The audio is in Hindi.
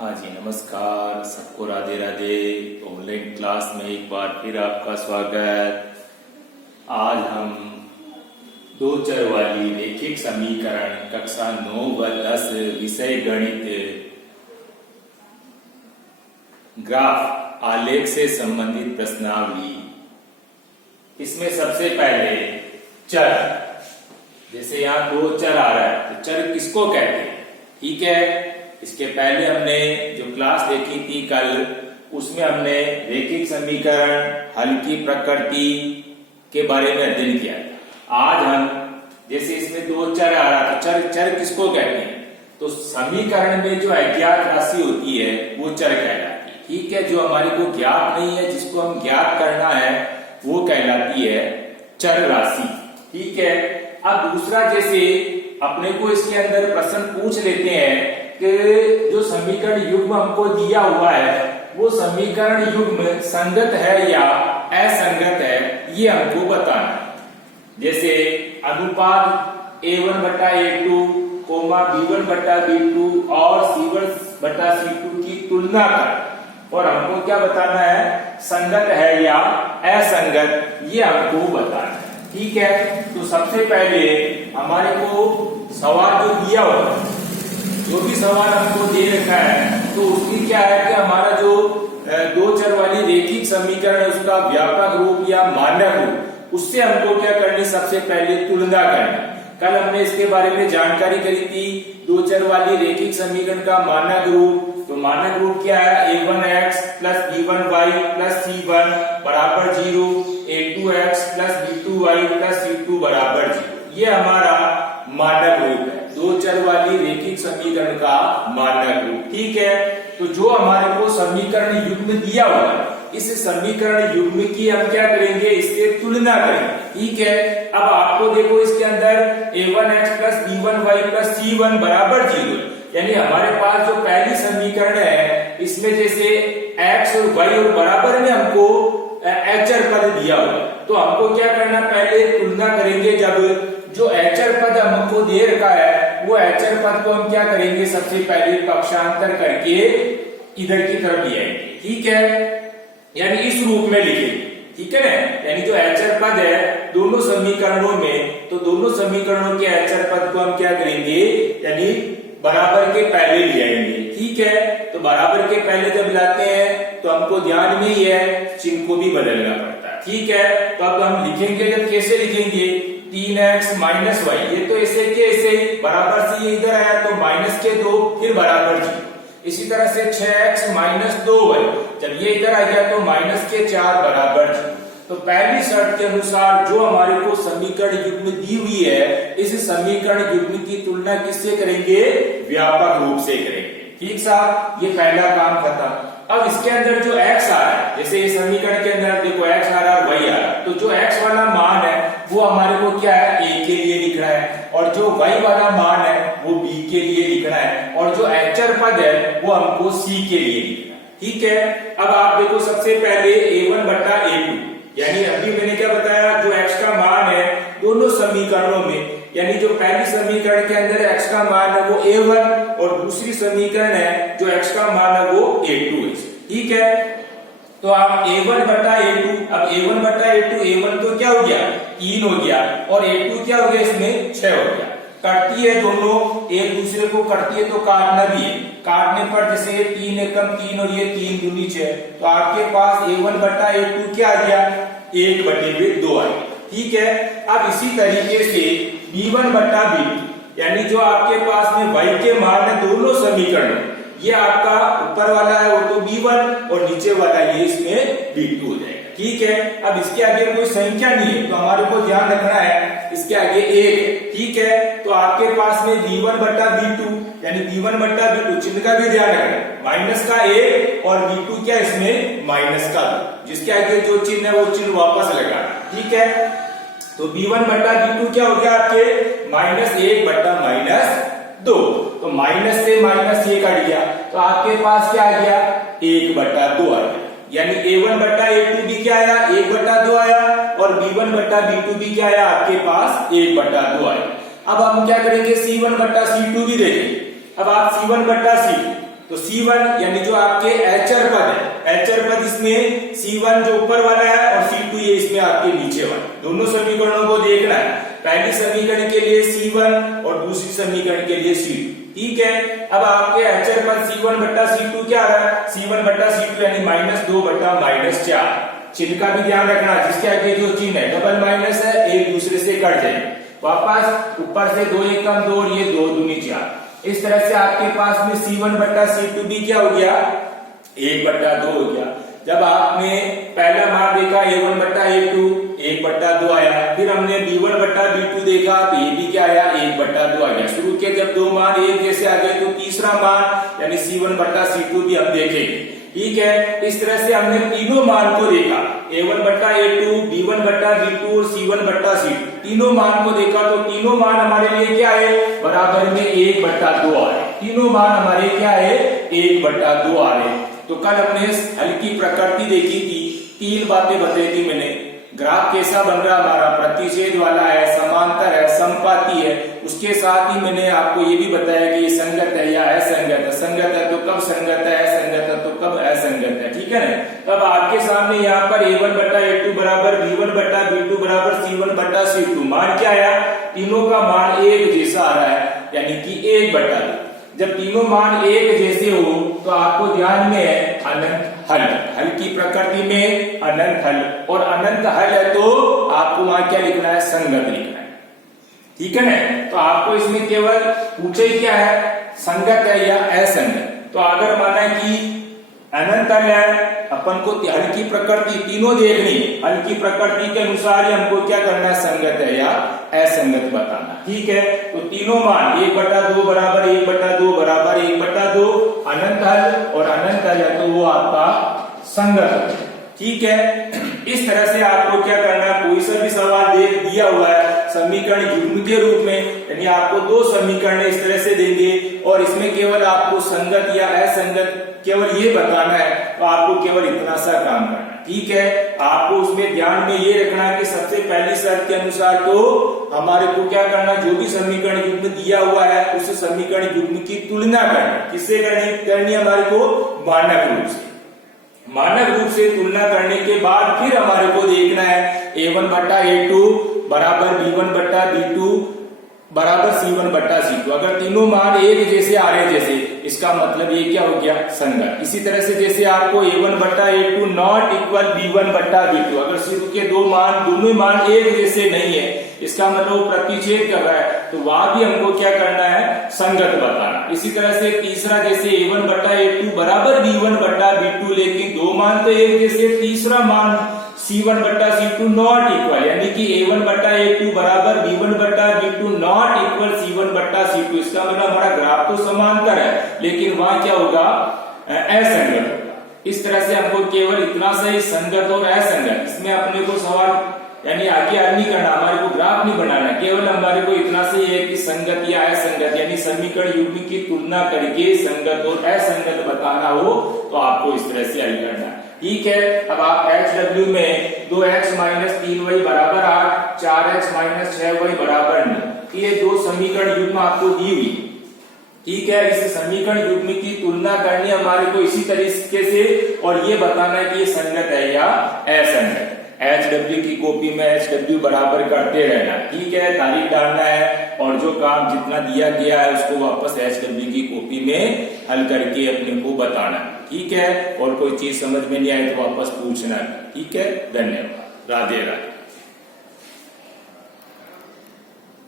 हाँ जी, नमस्कार सबको, राधे राधे। ऑनलाइन क्लास में एक बार फिर आपका स्वागत। आज हम दो चर वाली रैखिक समीकरण कक्षा 9 व 10 विषय गणित ग्राफ आलेख से संबंधित प्रश्नावली। इसमें सबसे पहले चर, जैसे यहाँ दो चर आ रहा है तो चर किसको कहते हैं, ठीक है। इसके पहले हमने जो क्लास देखी थी कल, उसमें हमने रैखिक समीकरण हल की प्रकृति के बारे में अध्ययन किया। आज हम जैसे इसमें दो चर आ रहा था, चर किसको कहते हैं, तो समीकरण में जो अज्ञात राशि होती है वो चर कहलाती है, ठीक है। जो हमारे को ज्ञात नहीं है, जिसको हम ज्ञात करना है, वो कहलाती है चर राशि, ठीक है। अब दूसरा, जैसे अपने को इसके अंदर प्रश्न पूछ लेते हैं कि जो समीकरण युग्म हमको दिया हुआ है वो समीकरण युग्म संगत है या असंगत है, ये हमको बताना है। जैसे अनुपात a1 बटा a2, b1 बटा b2 और c1 बटा c2 की तुलना कर, और हमको क्या बताना है, संगत है या असंगत, ये हमको बताना है, ठीक है। तो सबसे पहले हमारे को सवाल जो दिया हुआ है, जो भी सवाल हमको दे रखा है, तो उसकी क्या है कि हमारा जो दो चर वाली रैखिक समीकरण है उसका व्यापक रूप या मानक रूप, उससे हमको क्या करनी, सबसे पहले तुलना करनी। कल हमने इसके बारे में जानकारी करी थी, दो चर वाली रैखिक समीकरण का मानक रूप। तो मानक रूप क्या है, a1x plus b1y plus c1 बराबर 0, a2x plus b2y plus c2 बराबर 0, ये हमारा मानक रूप है, दो चर वाली रैखिक समीकरण का मानक रूप, ठीक है। तो जो हमारे को समीकरण युग्म दिया हुआ है, इस समीकरण युग्म की हम क्या करेंगे, इससे तुलना करेंगे, ठीक है। अब आपको देखो इसके अंदर a1x plus b1y plus c1 बराबर 0, यानी हमारे पास जो पहली समीकरण है इसमें जैसे x और y और बराबर में हमको अचर पद दिया हुआ है, तो हमको क्या करना, पहले तुलना करेंगे। जब जो अचर पद हमको दे रखा है वो अचर पद को हम क्या करेंगे, सबसे पहले पक्षांतर करके इधर की तरफ ले आएंगे, ठीक है, यानी इस रूप में लिखेंगे, ठीक है ना। यानी जो अचर पद है दोनों समीकरणों में, तो दोनों समीकरणों के अचर पद को हम क्या करेंगे, यानी बराबर के पहले ले आएंगे, ठीक है। तो बराबर के पहले जब लाते हैं तो हमको ध्यान में ही है चिन्ह को भी बदलना पड़ता है, ठीक है। तो अब हम लिखेंगे, जब कैसे लिखेंगे, 3x माइनस वाई, ये तो ऐसे के ऐसे बराबर से ये इधर आया तो माइनस के 2 फिर बराबर 0। इसी तरह से 6x माइनस 2y, जब ये इधर आ गया तो माइनस के 4 बराबर 0। तो पहली शर्त के अनुसार जो हमारे को समीकरण युग्म दी हुई है, इस समीकरण युग्म की तुलना किससे करेंगे, व्यापक रूप से करेंगे, ठीक साहब। ये पहला काम खत्म। अब इसके अंदर जो x आ रहा है, जैसे ये समीकरण के अंदर देखो x आ रहा है, y आ रहा है, तो जो x वाला मान है वो हमारे को क्या है, a के लिए लिखना है, और जो y वाला मान है वो b के लिए लिखना है, और जो अचर पद है वो हमको c के लिए लिखना है, ठीक है। अब आप देखो सबसे पहले a1 बटा a2, यानी अभी मैंने क्या बताया, जो x का मान है दोनों समीकरणों में, यानी जो पहली समीकरण के अंदर x का मान है वो a1 और दूसरी समीकरण है जो x का मान है वो a2 है, ठीक है। तो आप a1 बटा a2, अब a1 बटा a2, a1 तो क्या हो गया, 3 हो गया, और a2 क्या हो गया, इसमें 6 हो गया। कटती है दोनों, एक दूसरे को कटती है तो काटना भी है, काटने पर जैसे 3 एकम 3 और ये 3 दूनी 6, तो आपके पास a1 बटा a2 क्या आ गया, 1 बटे 2 आ गया, ठीक है। अब इसी तरीके से b1 बटा b2, यानी जो आपके पास में y के मान है दोनों समीकरण, ये आपका ऊपर वाला है वो तो b1 और नीचे वाला ये इसमें b2 हो जाएगा, ठीक है। अब इसके आगे कोई संख्या नहीं है तो हमारे को ध्यान रखना है इसके आगे 1, ठीक है। तो आपके पास में b1 बटा b2, यानी b1 बटा b2 चिन्ह का भी ध्यान रखना, माइनस का 1 और b2 क्या इसमें माइनस का 2, जिसके आगे जो चिन्ह है वो चिन्ह वापस लगाना, ठीक है। तो b1 बटा b2 क्या हो गया आपके, -1 बटा -2, तो माइनस से माइनस ये कट गया, तो आपके पास क्या आ गया, 1 बटा 2 आ गया, यानी a1 बटा a2 भी क्या आया, 1 बटा 2 आया, और b1 बटा b2 भी क्या आया, आपके पास 1 बटा 2 आया। अब हम क्या करेंगे, c1 बटा c2 भी देखेंगे। अब आप c1 बटा c, तो C1 यानी जो आपके एचर पद है, एचर पद इसमें C1 जो ऊपर वाला है और C2 ये इसमें आपके नीचे वाला। दोनों समीकरणों को देखना है, पहली समीकरण के लिए C1 और दूसरी समीकरण के लिए C2। ठीक है, अब आपके एचर पद C1 बट्टा C2 क्या आ रहा है, C1 बट्टा C2 यानी -2 बट्टा -4। चिन्ह का भी ध्यान रखना, जिसके आगे जो चिन्ह है डबल माइनस है, एक दूसरे से कट जाए, वापस ऊपर से 2 1 कम 2 और ये 2 दूनी 4। इस तरह से आपके पास में C1 बट्टा C2 भी क्या हो गया, 1 बट्टा 2 हो गया। जब आपने पहला मान देखा A1 बट्टा A2 1 बट्टा 2 आया, फिर हमने B1 बट्टा B2 देखा तो ये भी क्या आया, 1 बट्टा 2 आ गया। शुरू के जब दो मान एक जैसे आ गए तो तीसरा मान यानी C1 बट्टा C2 भी हम देखेंगे। ठीक है, इस तरह से हमने तीनों मान को देखा, A1 बट्टा A2, B1 बट्टा B2 और C1 बट्टा C2, तीनों मान को देखा तो तीनों मान हमारे लिए क्या है, बराबर में 1 बट्टा 2 आ रहे। तीनों मान हमारे क्या है, 1 बट्टा 2 आ रहे। तो कल हमने हल की प्रकृति देखी थी, 3 बातें बताई थी मैंने। ग्राफ कैसा बन रहा हमारा, प्रतिच्छेद वाला है, समांतर है, समपाती है। उसके साथ ही मैंने आपको ये भी बताया कि ये संगत है या असंगत है। संगत है तो कब संगत है, असंगत है तो कब असंगत है। ठीक है ना। तब आपके सामने यहाँ पर A1 बट्टा A2 बराबर B1 बट्टा B2 बराबर C1 बट्टा C2, मान क्या आया, तीनों का मान एक जैसा आ रहा है, यानी कि 1 बट्टा 2। जब तीनों मान एक जैसे हो तो आपको ध्यान में है अनंत हल, हल की प्रकृति में अनंत हल, और अनंत हल है तो आपको वहां क्या लिखना है, संगत लिखना है। ठीक है ना। तो आपको इसमें केवल पूछे क्या है, संगत है या असंगत। तो अगर माना कि अनंत हल है, अपन को हल की प्रकृति तीनों देखनी, हल की प्रकृति के अनुसार ही हमको क्या करना है, संगत है या असंगत बताना। ठीक है, तो तीनों मान 1 बट्टा 2 बराबर 1 बट्टा 2 बराबर 1 बट्टा 2 अनंत हल, और अनंत हल है तो वो आपका संगत है। ठीक है, इस तरह से आपको क्या करना है, कोई सा भी सवाल दिया हुआ है समीकरण युग्म के रूप में, यानी आपको 2 समीकरण इस तरह से देंगे और इसमें केवल आपको संगत या असंगत केवल ये बताना है, तो आपको केवल इतना सा काम करना है। ठीक है, आपको उसमें ध्यान में ये रखना है कि सबसे पहली शर्त के अनुसार तो हमारे को क्या करना, जो भी समीकरण युग्म दिया हुआ है उस समीकरण युग्म की तुलना करनी। किससे करनी हमारे को, मानक रूप से। मानक रूप से तुलना करने के बाद फिर हमारे को देखना है A1 बट्टा A2 बराबर B1 बट्टा B2 बराबर C1 बट्टा C2। अगर तीनों मान एक जैसे आ रहे जैसे, इसका मतलब ये क्या हो गया, संगत। इसी तरह से जैसे आपको A1 बट्टा A2 नॉट इक्वल B1 बट्टा B2, अगर शुरू के दोनों मान एक जैसे नहीं है, इसका मतलब वो प्रतिच्छेद कर रहा है, तो वहां भी हमको क्या करना है, संगत बताना। इसी तरह से तीसरा जैसे A1 बट्टा A2 बराबर B1 बट्टा B2, लेकिन दो मान तो एक जैसे, तीसरा मान C1 बट्टा C2 नॉट इक्वल, यानी कि A1 बट्टा A2 बराबर B1 बट्टा B2 नॉट इक्वल C1 बट्टा C2। इसका मतलब हमारा ग्राफ तो समांतर है, लेकिन वहां क्या होगा, असंगत होगा। इस तरह से हमको केवल इतना सही, संगत और असंगत, इसमें अपने को सवाल यानी आगे नहीं करना, हमारे को ग्राफ नहीं बनाना, केवल हमारे को इतना से है कि संगत या असंगत यानी समीकरण युग्म की तुलना करके संगत और असंगत बताना हो तो आपको इस तरह से हल करना है। ठीक है, अब आप HW में 2x माइनस 3y बराबर 8, 4x माइनस 6y बराबर 9, ये 2 समीकरण युग्म आपको दी हुई। ठीक है, इस समीकरण युग्म की तुलना करनी हमारे को इसी तरीके से, और ये बताना है कि ये संगत है या असंगत। HW की कॉपी में HW बराबर करते रहना। ठीक है, तारीख डालना है और जो काम जितना दिया गया है उसको वापस HW की कॉपी में हल करके अपने को बताना। ठीक है, और कोई चीज समझ में नहीं आए तो वापस पूछना। ठीक है, धन्यवाद, राधे राधे।